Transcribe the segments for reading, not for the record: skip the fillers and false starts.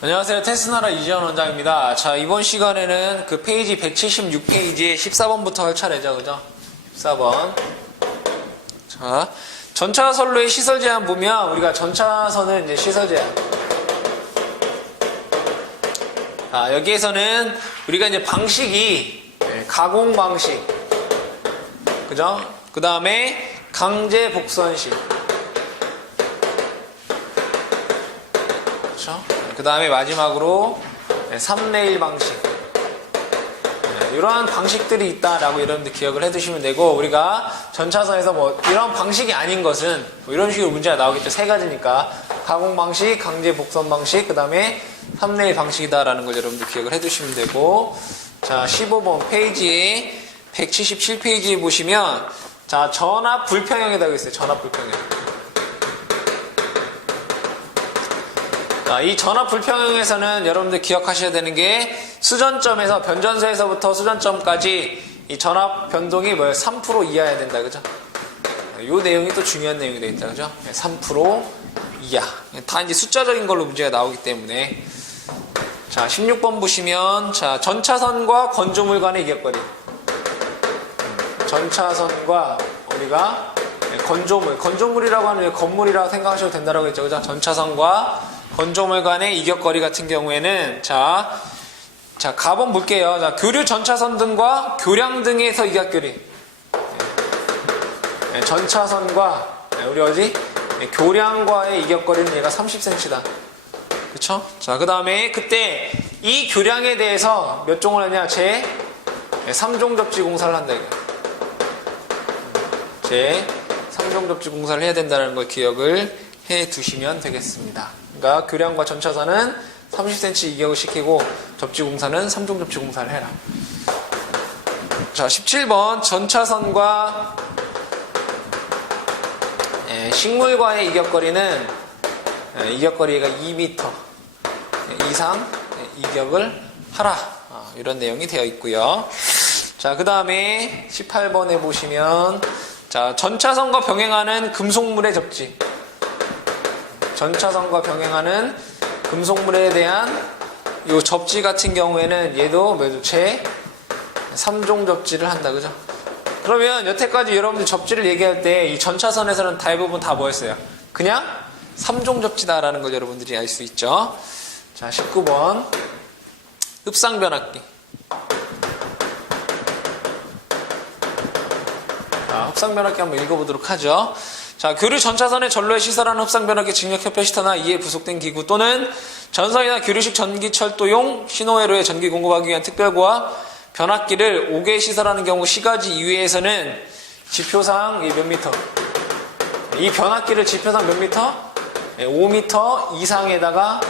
안녕하세요. 테스나라 이지현 원장입니다. 자, 이번 시간에는 그 페이지 176페이지에 14번부터 할 차례죠. 그죠? 14번. 자, 전차선로의 시설 제한 보면 우리가 전차선은 이제 시설 제한. 자, 여기에서는 우리가 이제 방식이 가공 방식. 그죠? 그 다음에 강제 복선식. 그렇죠? 그 다음에 마지막으로 3레일 방식. 이러한 방식들이 있다라고 여러분들 기억을 해두시면 되고, 우리가 전차선에서 뭐 이런 방식이 아닌 것은 뭐 이런 식으로 문제가 나오겠죠. 세 가지니까 가공 방식, 강제 복선 방식, 그 다음에 3레일 방식이다라는 걸 여러분들 기억을 해두시면 되고, 자 15번 페이지에 177페이지에 보시면 자 전압 불평형이라고 있어요. 전압 불평형. 이 전압 불평형에서는 여러분들 기억하셔야 되는 게 수전점에서 변전소에서부터 수전점까지 이 전압 변동이 뭐예요? 3% 이하여야 된다. 그죠? 이 내용이 또 중요한 내용이 되어 있다. 그죠? 3% 이하. 다 이제 숫자적인 걸로 문제가 나오기 때문에. 자, 16번 보시면 자, 전차선과 건조물 간의 이격거리. 전차선과 우리가 건조물이라고 하는 건물이라고 생각하셔도 된다고 했죠. 그죠? 전차선과 건조물 간의 이격거리 같은 경우에는 자 가본 볼게요. 자, 교류 전차선 등과 교량 등에서 이격거리. 전차선과 우리 어디? 교량과의 이격거리는 얘가 30cm다. 그쵸? 자, 그 다음에 그때 이 교량에 대해서 몇 종을 하냐? 제 3종 접지 공사를 한다. 제 3종 접지 공사를 해야 된다는 걸 기억을 해 두시면 되겠습니다. 그러니까 교량과 전차선은 30cm 이격을 시키고 접지 공사는 3종 접지 공사를 해라. 자, 17번 전차선과 식물과의 이격거리는 이격거리가 2m 이상 이격을 하라. 이런 내용이 되어 있고요. 자, 그 다음에 18번에 보시면 자, 전차선과 병행하는 금속물의 접지. 전차선과 병행하는 금속물에 대한 이 접지 같은 경우에는 얘도 제 3종 접지를 한다. 그죠? 그러면 여태까지 여러분들 접지를 얘기할 때 이 전차선에서는 대부분 다 뭐였어요? 그냥 3종 접지다라는 걸 여러분들이 알 수 있죠. 자, 19번 흡상변압기. 자, 흡상변압기 한번 읽어보도록 하죠. 자, 교류 전차선의 전로에 시설하는 흡상변압기 직력협회 시터나 이에 부속된 기구 또는 전선이나 교류식 전기철도용 신호회로에 전기 공급하기 위한 특별고와 변압기를 5개 시설하는 경우 시가지 이외에서는 지표상 몇 미터? 이 변압기를 지표상 몇 미터? 5m 이상에다가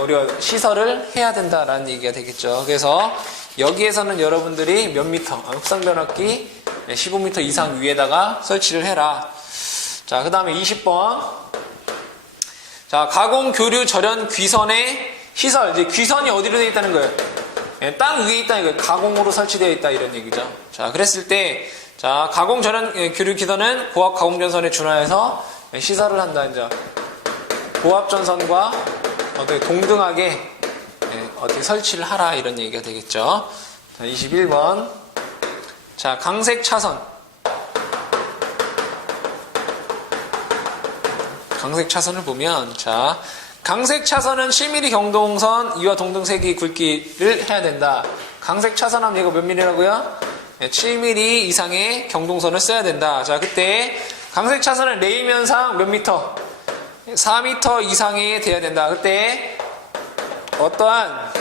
우리가 시설을 해야 된다라는 얘기가 되겠죠. 그래서 여기에서는 여러분들이 몇 미터? 흡상변압기 15m 이상 위에다가 설치를 해라. 자, 그 다음에 20번. 자, 가공, 교류, 절연, 귀선의 시설. 이제 귀선이 어디로 되어 있다는 거예요? 땅 위에 있다는 거예요. 가공으로 설치되어 있다. 이런 얘기죠. 자, 그랬을 때, 자, 가공, 절연, 교류, 귀선은 고압 가공전선에 준하여서 시설을 한다. 이제 고압전선과 어떻게 동등하게 어떻게 설치를 하라. 이런 얘기가 되겠죠. 자, 21번. 자, 강색 차선. 강색 차선을 보면 자, 강색 차선은 7mm 경동선 이와 동등 세기 굵기를 해야 된다. 강색 차선 하면 얘가 몇 mm라고요? 7mm 이상의 경동선을 써야 된다. 자, 그때 강색 차선은 레일면상 몇 미터? 4m 이상이 돼야 된다. 그때 어떠한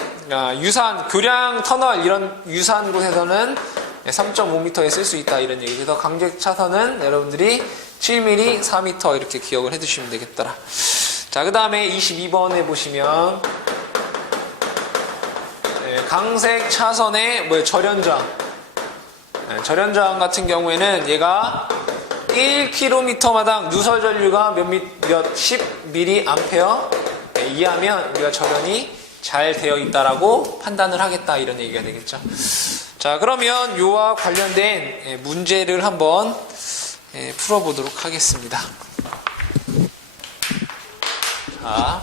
유산, 교량 터널 이런 유사한 곳에서는 3.5m에 쓸 수 있다. 이런 얘기. 그래서 강색 차선은 여러분들이 7mm, 4m 이렇게 기억을 해두시면 되겠더라. 자, 그 다음에 22번에 보시면 강색 차선의 절연저항. 절연저항 같은 경우에는 얘가 1km마당 누설 전류가 몇 10mA 이하면 우리가 절연이 잘 되어 있다라고 판단을 하겠다. 이런 얘기가 되겠죠. 자, 그러면 요와 관련된 문제를 한번 풀어보도록 하겠습니다. 자,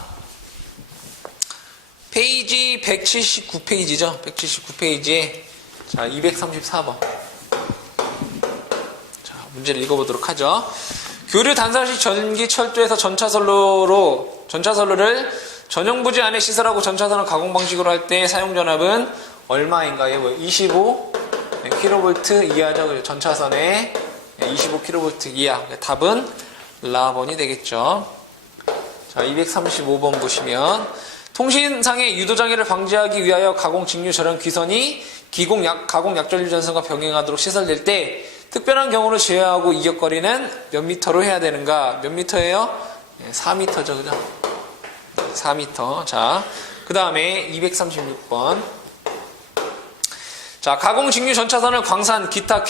페이지 179페이지죠. 179페이지에 자 234번. 자 문제를 읽어보도록 하죠. 교류 단사식 전기 철도에서 전차선로를 전용 부지 안에 시설하고 전차선을 가공 방식으로 할 때 사용 전압은 얼마인가요? 25 kV 이하죠. 전차선에 25 kV 이하. 답은 라번이 되겠죠. 자, 235번 보시면 통신상의 유도장애를 방지하기 위하여 가공 직류 절연 귀선이 가공 약전류 전선과 병행하도록 시설될 때 특별한 경우를 제외하고 이격거리는 몇 미터로 해야 되는가? 몇 미터예요? 4미터죠. 그죠? 4미터. 자, 그 다음에 236번. 자, 가공 직류 전차선을 광산, 기타,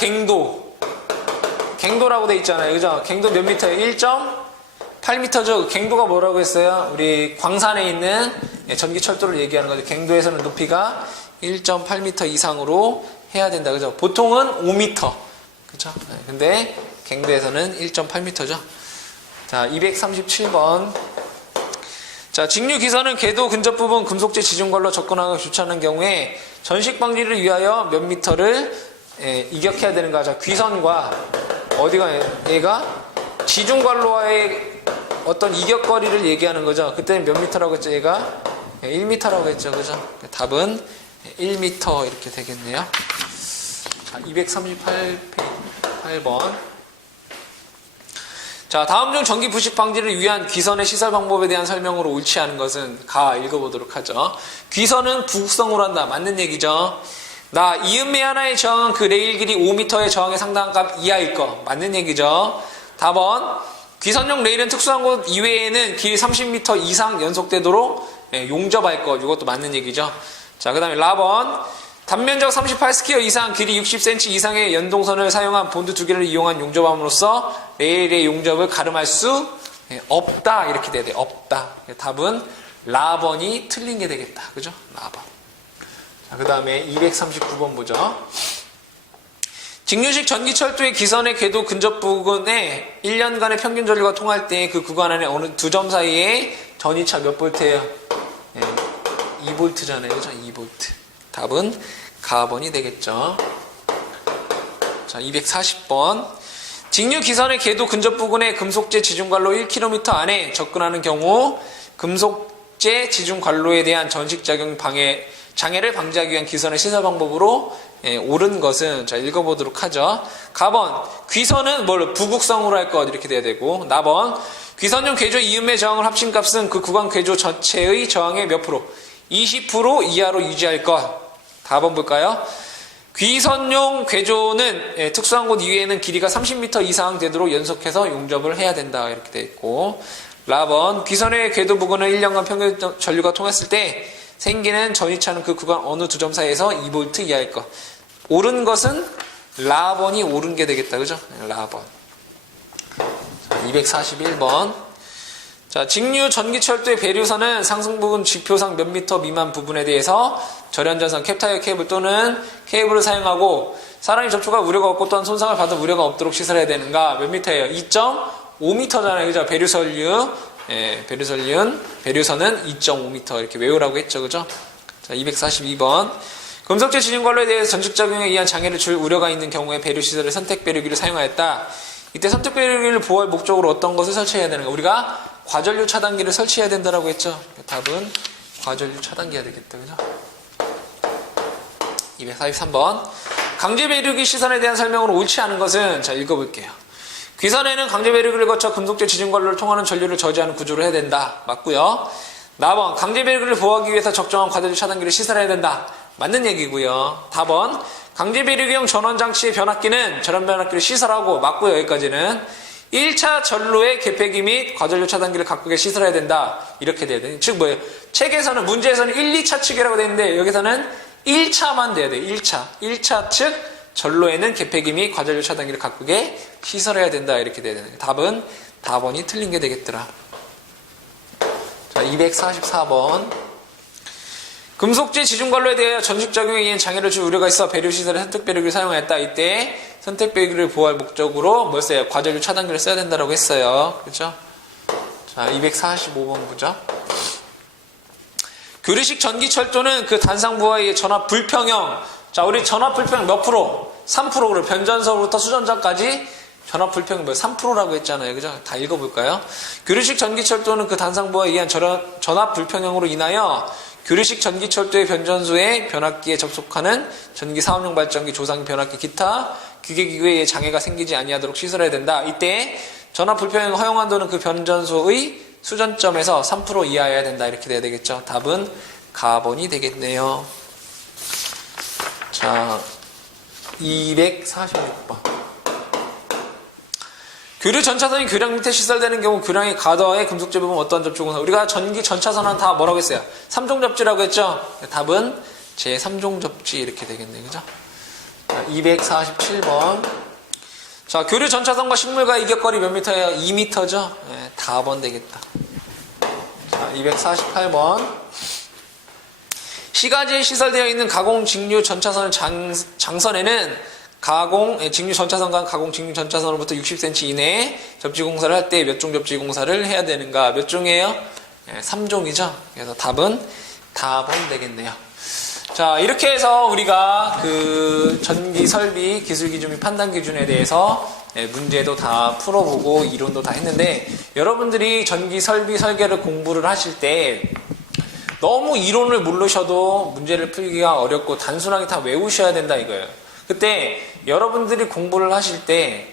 갱도라고 돼 있잖아요. 그죠? 갱도 몇 미터예요? 1.8미터죠. 갱도가 뭐라고 했어요? 우리 광산에 있는 전기철도를 얘기하는 거죠. 갱도에서는 높이가 1.8m 이상으로 해야 된다. 그죠? 보통은 5m. 그죠? 근데 갱도에서는 1.8m죠. 자, 237번. 자, 직류 기선은 궤도 근접 부분 금속재 지중관로 접근하기 좋지 않은 경우에 전식 방지를 위하여 몇 미터를 이격해야 되는가? 자, 귀선과 어디가 얘가 지중관로와의 어떤 이격거리를 얘기하는 거죠. 그때는 몇 미터라고 했죠? 얘가 1미터라고 했죠. 그죠? 답은 1미터 이렇게 되겠네요. 자, 238번. 자, 다음 중 전기 부식 방지를 위한 귀선의 시설 방법에 대한 설명으로 옳지 않은 것은 읽어보도록 하죠. 귀선은 부극성으로 한다. 맞는 얘기죠. 이음매 하나의 저항은 그 레일 길이 5m의 저항에 상당한 값 이하일 거. 맞는 얘기죠. 답은 귀선용 레일은 특수한 곳 이외에는 길이 30m 이상 연속되도록 용접할 것. 이것도 맞는 얘기죠. 자, 그 다음에 라번. 단면적 38스퀘어 이상, 길이 60cm 이상의 연동선을 사용한 본드 2개를 이용한 용접함으로써 레일의 용접을 가름할 수 없다. 이렇게 돼야 돼. 없다. 답은 라번이 틀린 게 되겠다. 그죠? 라번. 자, 그 다음에 239번 보죠. 직류식 전기철도의 기선의 궤도 근접 부근에 1년간의 평균 전류가 통할 때 그 구간 안에 어느 두 점 사이에 전이차 몇 볼트예요? 2볼트잖아요. 그죠? 2볼트. 답은 가번이 되겠죠. 자, 240번. 직류 기선의 궤도 근접 부근에 금속재 지중관로 1km 안에 접근하는 경우 금속재 지중관로에 대한 전식작용 장애를 방지하기 위한 기선의 시설 방법으로 옳은 것은 자 읽어보도록 하죠. 가번. 귀선은 부극성으로 할 것 이렇게 돼야 되고 나번. 귀선용 궤조 이음매 저항을 합친값은 그 구간 궤조 전체의 저항의 몇 프로? 20% 이하로 유지할 것. 다번 볼까요? 귀선용 궤조는 특수한 곳 이외에는 길이가 30m 이상 되도록 연속해서 용접을 해야 된다. 이렇게 되어 있고 라번. 귀선의 궤도 부근을 1년간 평균 전류가 통했을 때 생기는 전이차는 그 구간 어느 두 점 사이에서 2V 이하일 것. 옳은 것은 라번이 옳은 게 되겠다. 그죠? 라번. 241번. 자, 직류 전기철도의 배류선은 상승 부분 지표상 몇 미터 미만 부분에 대해서 절연전선, 캡타이어 케이블 또는 케이블을 사용하고 사람이 접촉할 우려가 없고 또한 손상을 받을 우려가 없도록 시설해야 되는가? 몇 미터예요? 2.5미터잖아요. 그죠? 배류선은 2.5m 이렇게 외우라고 했죠. 그죠? 자, 242번. 금속재 지중관로에 대해서 전직작용에 의한 장애를 줄 우려가 있는 경우에 배류시설을 선택 배류기를 사용하였다. 이때 선택 배류기를 보호할 목적으로 어떤 것을 설치해야 되는가? 우리가 과전류 차단기를 설치해야 된다고 했죠. 답은 과전류 차단기가 되겠다. 그죠? 243번. 강제 배류기 시선에 대한 설명으로 옳지 않은 것은 자 읽어볼게요. 귀선에는 강제 배류기를 거쳐 금속재 지중관로를 통하는 전류를 저지하는 구조를 해야 된다. 맞고요. 나번. 강제 배류기를 보호하기 위해서 적정한 과전류 차단기를 시설해야 된다. 맞는 얘기고요. 답은 강제 배류기용 전원장치의 변압기는 전원 변압기를 시설하고 맞고요. 여기까지는 1차 전로의 개폐기 및 과전류 차단기를 각각에 시설해야 된다. 이렇게 돼야 돼. 즉 뭐예요? 책에서는 문제에서는 1, 2차 측이라고 되어 있는데 여기서는 1차만 돼야 돼. 1차 측 전로에는 개폐기 및 과전류 차단기를 각각에 시설해야 된다. 이렇게 돼야 되는 거예요. 답은 답번이 틀린 게 되겠더라. 자, 244번. 금속재 지중관로에 대하여 전식작용에 의한 장애를 줄 우려가 있어 배류시설의 선택 배류기를 사용하였다. 이때 선택 배류기를 보호할 목적으로 뭘 써요? 과전류 차단기를 써야 된다고 했어요. 그렇죠? 자, 245번 보죠. 교류식 전기철도는 그 단상부하의 전압 불평형. 자, 우리 전압 불평형 몇 프로? 3%로 변전소로부터 수전자까지 전압 불평형 3%라고 했잖아요. 그죠? 다 읽어볼까요? 교류식 전기철도는 그 단상부하에 의한 전압 불평형으로 인하여 교류식 전기철도의 변전소의 변압기에 접속하는 전기 사업용 발전기, 조상기, 변압기, 기타 기계기구에 장애가 생기지 아니하도록 시설해야 된다. 이때 전압 불평형 허용 한도는 그 변전소의 수전점에서 3% 이하여야 된다. 이렇게 돼야 되겠죠. 답은 가번이 되겠네요. 자, 246번. 교류 전차선이 교량 밑에 시설되는 경우 교량의 가더의 금속재 부분 어떤 접촉공사. 우리가 전기 전차선은 다 뭐라고 했어요? 3종 접지라고 했죠? 답은 제 3종 접지 이렇게 되겠네요. 그죠? 247번. 자, 교류 전차선과 식물과 이격거리 몇 미터예요? 2미터죠? 네, 4번 되겠다. 자, 248번. 시가지에 시설되어 있는 가공 직류 전차선을 장선에는 직류 전차선과 가공 직류 전차선으로부터 60cm 이내에 접지 공사를 할 때 몇 종 접지 공사를 해야 되는가? 몇 종이에요? 네, 3종이죠? 그래서 답은 4번 되겠네요. 자, 이렇게 해서 우리가 그 전기 설비 기술 기준 및 판단 기준에 대해서 문제도 다 풀어보고 이론도 다 했는데, 여러분들이 전기 설비 설계를 공부를 하실 때 너무 이론을 모르셔도 문제를 풀기가 어렵고 단순하게 다 외우셔야 된다 이거예요. 그때 여러분들이 공부를 하실 때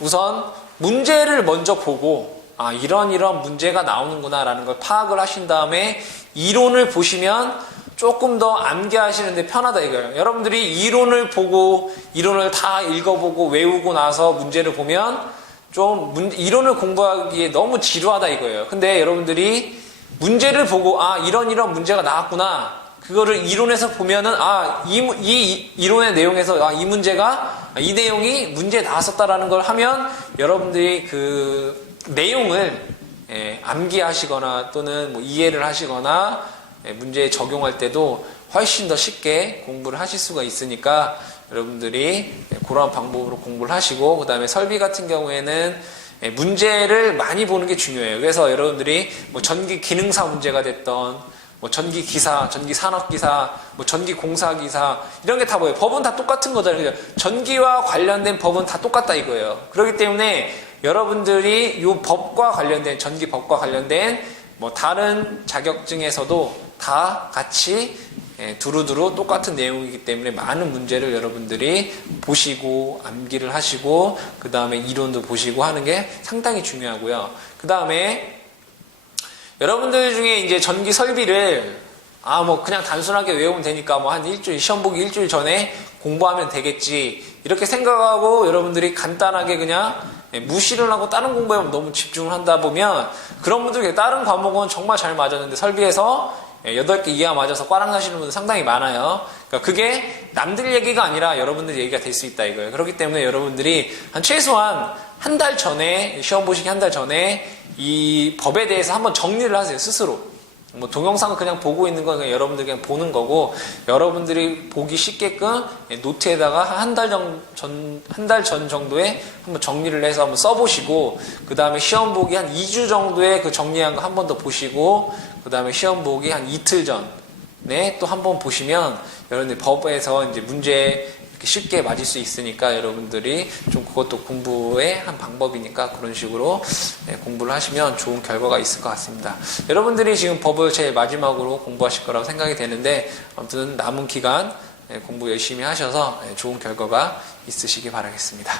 우선 문제를 먼저 보고 이런 문제가 나오는구나 라는 걸 파악을 하신 다음에 이론을 보시면 조금 더 암기하시는데 편하다 이거예요. 여러분들이 이론을 보고 이론을 다 읽어보고 외우고 나서 문제를 보면 좀 이론을 공부하기에 너무 지루하다 이거예요. 근데 여러분들이 문제를 보고 이런 문제가 나왔구나. 그거를 이론에서 보면은 이 이론의 내용에서 이 문제가 이 내용이 문제에 나왔었다라는 걸 하면 여러분들이 그 내용을 암기하시거나 또는 뭐 이해를 하시거나 문제에 적용할 때도 훨씬 더 쉽게 공부를 하실 수가 있으니까 여러분들이 그런 방법으로 공부를 하시고, 그 다음에 설비 같은 경우에는 문제를 많이 보는 게 중요해요. 그래서 여러분들이 뭐 전기 기능사 문제가 됐던 뭐 전기 기사, 전기 산업 기사, 뭐 전기 공사 기사 이런 게 다 뭐예요? 법은 다 똑같은 거잖아요. 전기와 관련된 법은 다 똑같다 이거예요. 그렇기 때문에 여러분들이 이 법과 관련된 전기 법과 관련된 뭐 다른 자격증에서도 다 같이 두루두루 똑같은 내용이기 때문에 많은 문제를 여러분들이 보시고 암기를 하시고 그 다음에 이론도 보시고 하는 게 상당히 중요하고요. 그 다음에 여러분들 중에 이제 전기 설비를 뭐 그냥 단순하게 외우면 되니까 뭐 한 일주일 시험 보기 일주일 전에 공부하면 되겠지 이렇게 생각하고 여러분들이 간단하게 그냥 무시를 하고 다른 공부에 너무 집중을 한다 보면 그런 분들 다른 과목은 정말 잘 맞았는데 설비에서 8개 이하 맞아서 꽈랑 나시는 분들 상당히 많아요. 그러니까 그게 남들 얘기가 아니라 여러분들 얘기가 될 수 있다 이거예요. 그렇기 때문에 여러분들이 최소한 한 달 전에 시험 보시기 한 달 전에 이 법에 대해서 한번 정리를 하세요. 스스로. 뭐 동영상을 그냥 보고 있는 건 그냥 여러분들 그냥 보는 거고, 여러분들이 보기 쉽게끔 노트에다가 한 달 전 정도에 한번 정리를 해서 한번 써보시고, 그 다음에 시험 보기 한 2주 정도에 그 정리한 거 한 번 더 보시고, 그 다음에 시험 보기 한 이틀 전에 또 한 번 보시면 여러분들 법에서 이제 문제 쉽게 맞을 수 있으니까 여러분들이 좀 그것도 공부의 한 방법이니까 그런 식으로 공부를 하시면 좋은 결과가 있을 것 같습니다. 여러분들이 지금 법을 제일 마지막으로 공부하실 거라고 생각이 되는데, 아무튼 남은 기간 공부 열심히 하셔서 좋은 결과가 있으시기 바라겠습니다.